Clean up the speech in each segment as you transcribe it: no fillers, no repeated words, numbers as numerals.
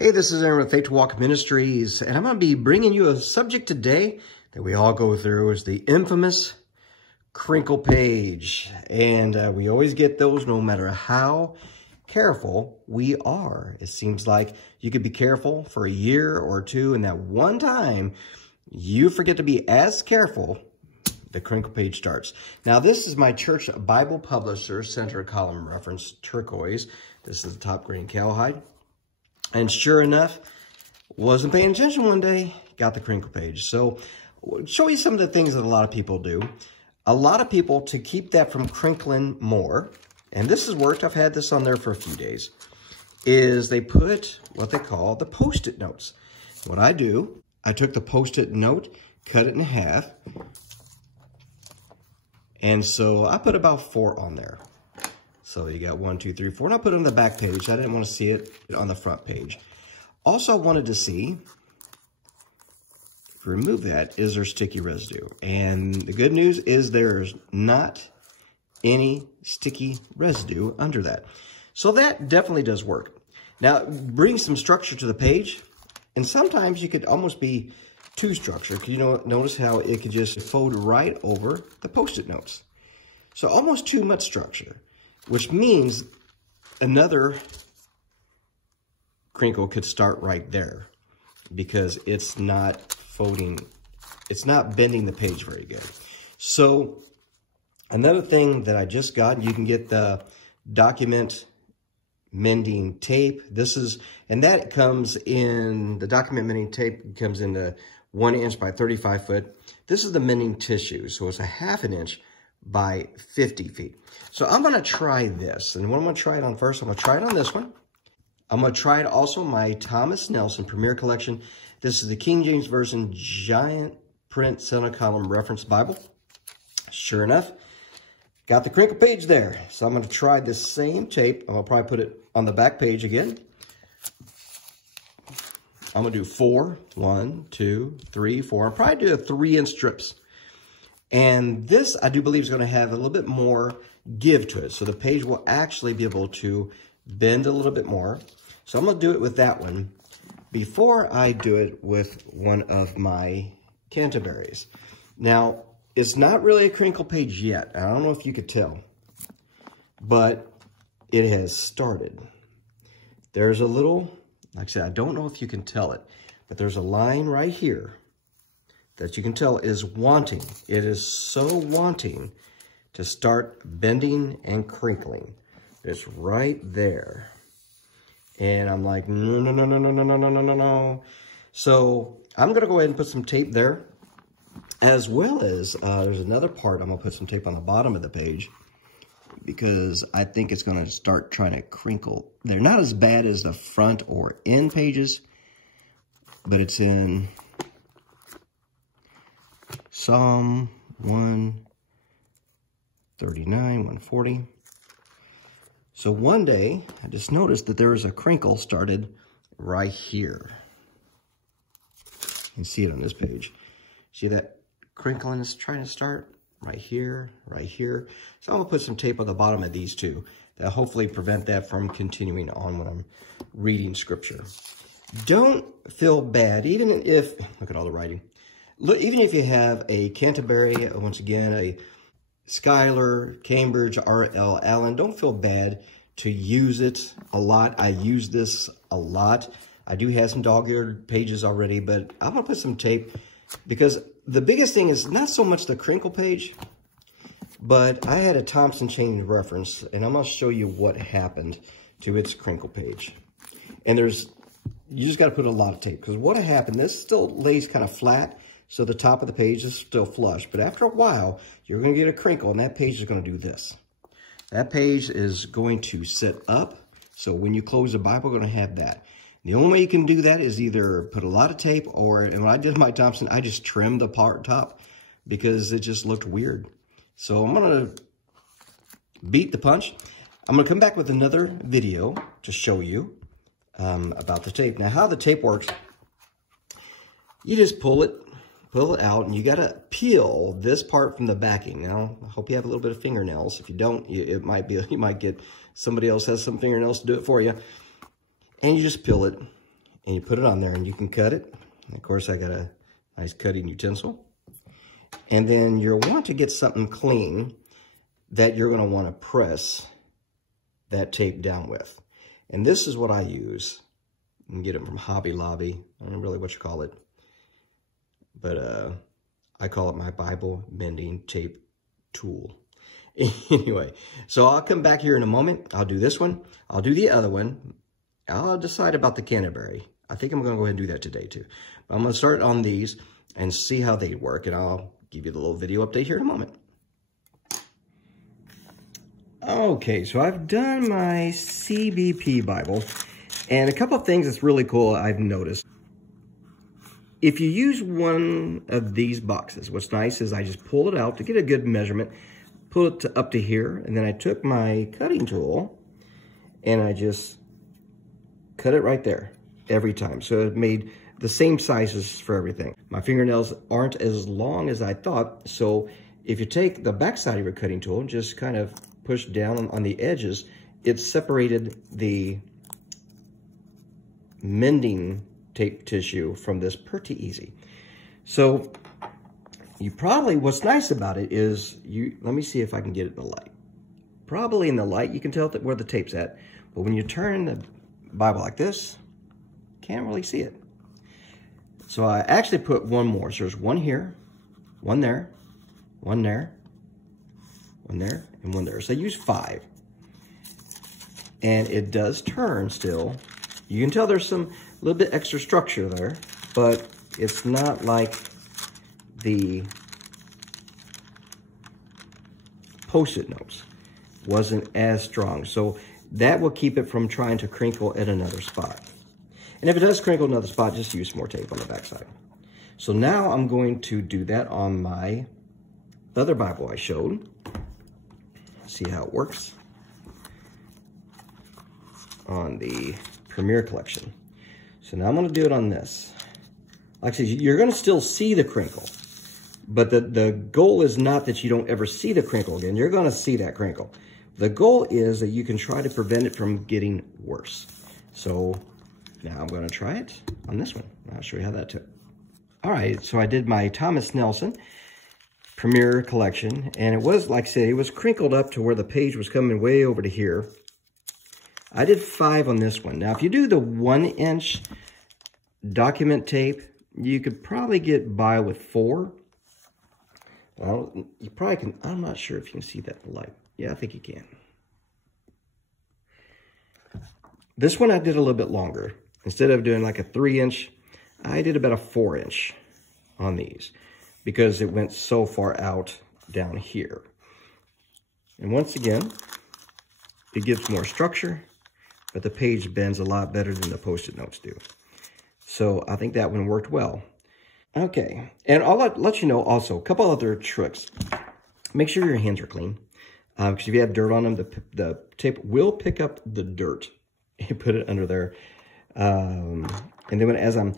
Hey, this is Aaron with Faith to Walk Ministries, and I'm going to be bringing you a subject today that we all go through is the infamous crinkle page. And we always get those no matter how careful we are. It seems like you could be careful for a year or two, and that one time you forget to be as careful, the crinkle page starts. Now, this is my church Bible publisher center column reference, turquoise. This is the top green cowhide. And sure enough, wasn't paying attention one day, got the crinkle page. So I'll show you some of the things that a lot of people do. A lot of people, to keep that from crinkling more, and this has worked, I've had this on there for a few days, is they put what they call the Post-it notes. What I do, I took the Post-it note, cut it in half, and so I put about 4 on there. So you got 1, 2, 3, 4, and I put it on the back page. I didn't want to see it on the front page. Also, I wanted to see, if you remove that, is there sticky residue? And the good news is there's not any sticky residue under that. So that definitely does work. Now, bring some structure to the page, and sometimes you could almost be too structured. You know, notice how it could just fold right over the Post-it notes. So almost too much structure, which means another crinkle could start right there because it's not folding, it's not bending the page very good. So another thing that I just got, you can get the document mending tape. This is, and that comes in, the document mending tape comes in the 1 inch by 35 foot. This is the mending tissue, so it's a 1/2 inch by 50 feet. So I'm going to try this. And what I'm going to try it on first, I'm going to try it on this one. I'm going to try it also my Thomas Nelson Premier Collection. This is the King James Version Giant Print Center Column Reference Bible. Sure enough, got the crinkle page there. So I'm going to try this same tape. I'm going to probably put it on the back page again. I'm going to do 4. 1, 2, 3, 4. I'll probably do a 3-inch strips. And this, I do believe, is going to have a little bit more give to it. So the page will actually be able to bend a little bit more. So I'm going to do it with that one before I do it with one of my Canterbury's. Now, it's not really a crinkle page yet. I don't know if you could tell, but it has started. There's a little, like I said, I don't know if you can tell it, but there's a line right here that you can tell is wanting. It is so wanting to start bending and crinkling. It's right there. And I'm like, no, no, no, no, no, no, no, no, no, no, no. So I'm gonna go ahead and put some tape there, as well as there's another part I'm gonna put some tape on the bottom of the page because I think it's gonna start trying to crinkle. They're not as bad as the front or end pages, but it's in Psalm 139, 140. So one day, I just noticed that there was a crinkle started right here. You can see it on this page. See that crinkling is trying to start right here, right here. So I'm gonna put some tape on the bottom of these two that hopefully prevent that from continuing on when I'm reading scripture. Don't feel bad, even if, look at all the writing. Look, even if you have a Canterbury, once again, a Schuyler, Cambridge, R.L. Allen, don't feel bad to use it a lot. I use this a lot. I do have some dog-eared pages already, but I'm going to put some tape because the biggest thing is not so much the crinkle page, but I had a Thompson chain reference, and I'm going to show you what happened to its crinkle page. And you just got to put a lot of tape because what happened, this still lays kind of flat. So the top of the page is still flush. But after a while, you're going to get a crinkle, and that page is going to do this. That page is going to sit up. So when you close the Bible, you're going to have that. The only way you can do that is either put a lot of tape or, and when I did my Thompson, I just trimmed the part top because it just looked weird. So I'm going to beat the punch. I'm going to come back with another video to show you about the tape. Now, how the tape works, you just pull it out, and you got to peel this part from the backing. Now, I hope you have a little bit of fingernails. If you don't, it might be, you might get somebody else has some fingernails to do it for you. And you just peel it, and you put it on there and you can cut it. And of course, I got a nice cutting utensil. And then you'll want to get something clean that you're going to want to press that tape down with. And this is what I use. You can get it from Hobby Lobby. I don't know really what you call it. But I call it my Bible mending tape tool. Anyway, so I'll come back here in a moment. I'll do this one. I'll do the other one. I'll decide about the Canterbury. I think I'm going to go ahead and do that today too. But I'm going to start on these and see how they work. And I'll give you the little video update here in a moment. Okay, so I've done my CBP Bible. And a couple of things that's really cool I've noticed. If you use one of these boxes, what's nice is I just pull it out to get a good measurement, pull it up to here, and then I took my cutting tool and I just cut it right there every time. So it made the same sizes for everything. My fingernails aren't as long as I thought, so if you take the back side of your cutting tool and just kind of push down on the edges, it separated the mending tape tissue from this pretty easy. So you probably, what's nice about it is, let me see if I can get it in the light. Probably in the light, you can tell where the tape's at. But when you turn the Bible like this, can't really see it. So I actually put one more. So there's one here, one there, one there, one there, and one there. So I use 5. And it does turn still. You can tell there's a little bit extra structure there, but it's not like the Post-it notes. Wasn't as strong. So that will keep it from trying to crinkle at another spot. And if it does crinkle another spot, just use more tape on the backside. So now I'm going to do that on my other Bible I showed. See how it works on the Premier Collection. So now I'm going to do it on this. Like I said, you're going to still see the crinkle, but the goal is not that you don't ever see the crinkle again. You're going to see that crinkle. The goal is that you can try to prevent it from getting worse. So now I'm going to try it on this one. I'll show you how that took. All right, so I did my Thomas Nelson Premier Collection, and it was, like I said, it was crinkled up to where the page was coming way over to here. I did 5 on this one. Now, if you do the 1-inch document tape, you could probably get by with 4. Well, you probably can. I'm not sure if you can see that in the light. Yeah, I think you can. This one I did a little bit longer. Instead of doing like a 3-inch, I did about a 4-inch on these because it went so far out down here. And once again, it gives more structure, but the page bends a lot better than the Post-it notes do. So I think that one worked well. Okay, and I'll let you know also a couple other tricks. Make sure your hands are clean, because if you have dirt on them, the tape will pick up the dirt and put it under there. And then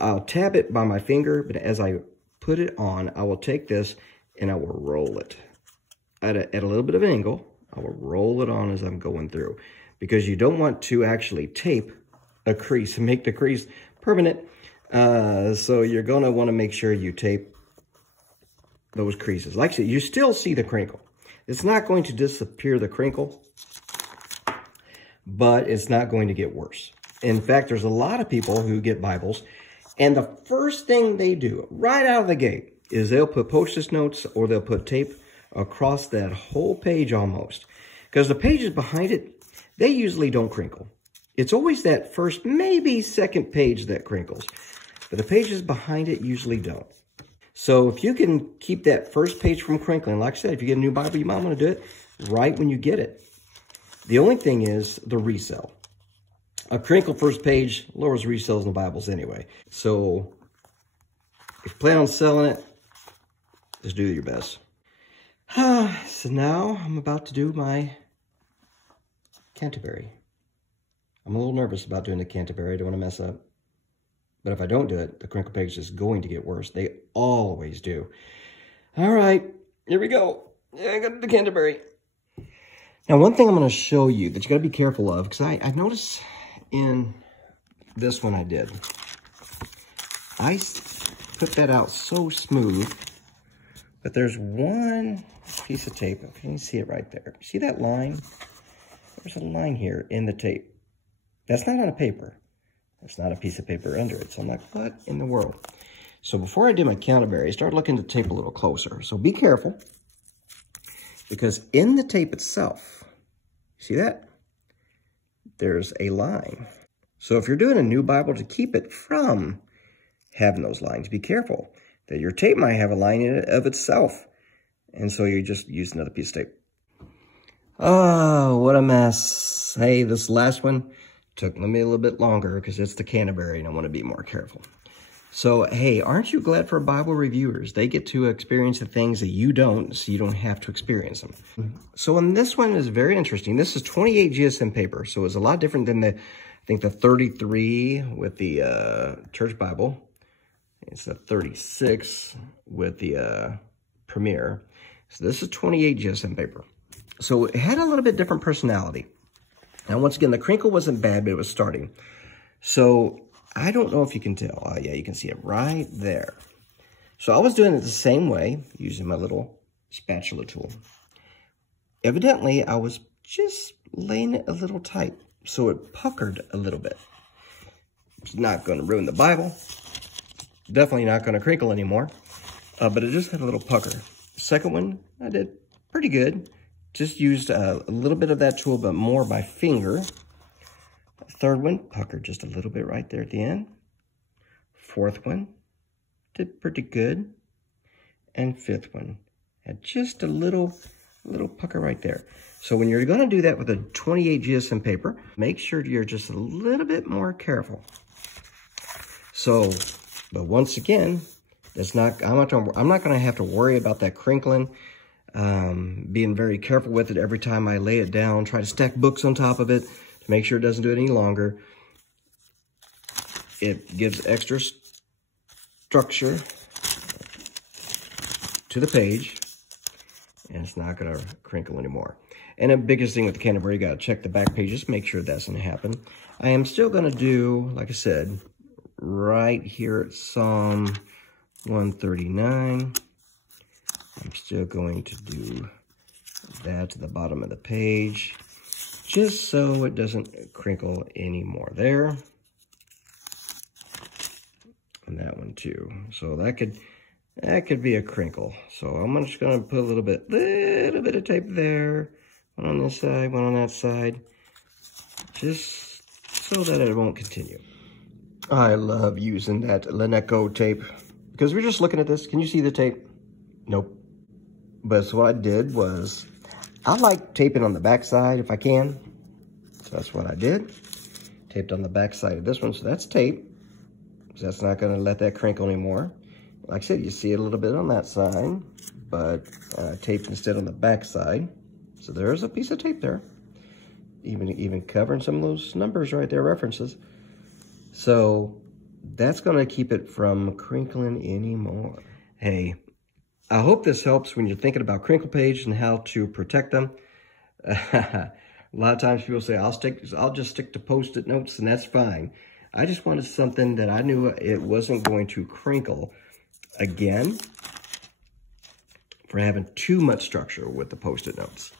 I'll tab it by my finger, but as I put it on, I will take this and I will roll it at a little bit of an angle. I will roll it on as I'm going through, because you don't want to actually tape a crease and make the crease permanent. So you're going to want to make sure you tape those creases. Like I said, you still see the crinkle. It's not going to disappear the crinkle, but it's not going to get worse. In fact, there's a lot of people who get Bibles, and the first thing they do right out of the gate is they'll put Post-it notes or they'll put tape across that whole page almost. Because the pages behind it, they usually don't crinkle. It's always that first, maybe second page that crinkles. But the pages behind it usually don't. So if you can keep that first page from crinkling, like I said, if you get a new Bible, you might want to do it right when you get it. The only thing is the resell. A crinkled first page lowers resells in the Bibles anyway. So if you plan on selling it, just do your best. So now I'm about to do my Canterbury. I'm a little nervous about doing the Canterbury. I don't want to mess up. But if I don't do it, the crinkle page is going to get worse. They always do. All right, here we go. Yeah, I got the Canterbury. Now, one thing I'm going to show you that you got to be careful of, because I noticed in this one I did. I put that out so smooth, but there's one piece of tape. Can you see it right there? See that line? There's a line here in the tape. That's not on a paper. There's not a piece of paper under it. So I'm like, what in the world? So before I did my counterbury, I started looking at the tape a little closer. So be careful, because in the tape itself, see that? There's a line. So if you're doing a new Bible, to keep it from having those lines, be careful that your tape might have a line in it of itself. And so you just use another piece of tape. Oh, what a mess. Hey, this last one took me a little bit longer because it's the Canterbury and I want to be more careful. So, hey, aren't you glad for Bible reviewers? They get to experience the things that you don't, so you don't have to experience them. So, and this one is very interesting. This is 28 GSM paper, so it's a lot different than I think the 33 with the Church Bible. It's the 36 with the Premier. So this is 28 GSM paper. So it had a little bit different personality. Now, once again, the crinkle wasn't bad, but it was starting. So I don't know if you can tell. Oh, yeah, you can see it right there. So I was doing it the same way, using my little spatula tool. Evidently, I was just laying it a little tight, so it puckered a little bit. It's not going to ruin the Bible. Definitely not going to crinkle anymore, but it just had a little pucker. The second one, I did pretty good. Just used a little bit of that tool, but more by finger. Third one, puckered just a little bit right there at the end. Fourth one, did pretty good. And fifth one, had just a little pucker right there. So when you're going to do that with a 28 GSM paper, make sure you're just a little bit more careful. So, but once again, that's not. I'm not going to have to worry about that crinkling. Being very careful with it every time I lay it down. Try to stack books on top of it to make sure it doesn't do it any longer. It gives extra structure to the page, and it's not going to crinkle anymore. And the biggest thing with the Canterbury, you got to check the back pages, make sure that's going to happen. I am still going to do, like I said, right here at Psalm 139. I'm still going to do that to the bottom of the page, just so it doesn't crinkle anymore there. And that one too. So that could be a crinkle. So I'm just going to put a little bit of tape there, one on this side, one on that side, just so that it won't continue. I love using that Leneco tape because we're just looking at this. Can you see the tape? Nope. But so what I did was, I like taping on the back side if I can. So that's what I did. Taped on the back side of this one. So that's tape. So that's not going to let that crinkle anymore. Like I said, you see it a little bit on that side, but taped instead on the back side. So there's a piece of tape there. Even covering some of those numbers right there, references. So that's going to keep it from crinkling anymore. Hey, I hope this helps when you're thinking about crinkle pages and how to protect them. A lot of times people say, I'll just stick to Post-it notes, and that's fine. I just wanted something that I knew it wasn't going to crinkle again for having too much structure with the Post-it notes.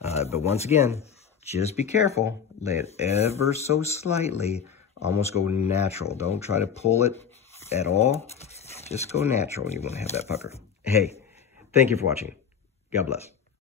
But once again, just be careful. Lay it ever so slightly. Almost go natural. Don't try to pull it at all. Just go natural. You won't have that pucker. Hey, thank you for watching. God bless.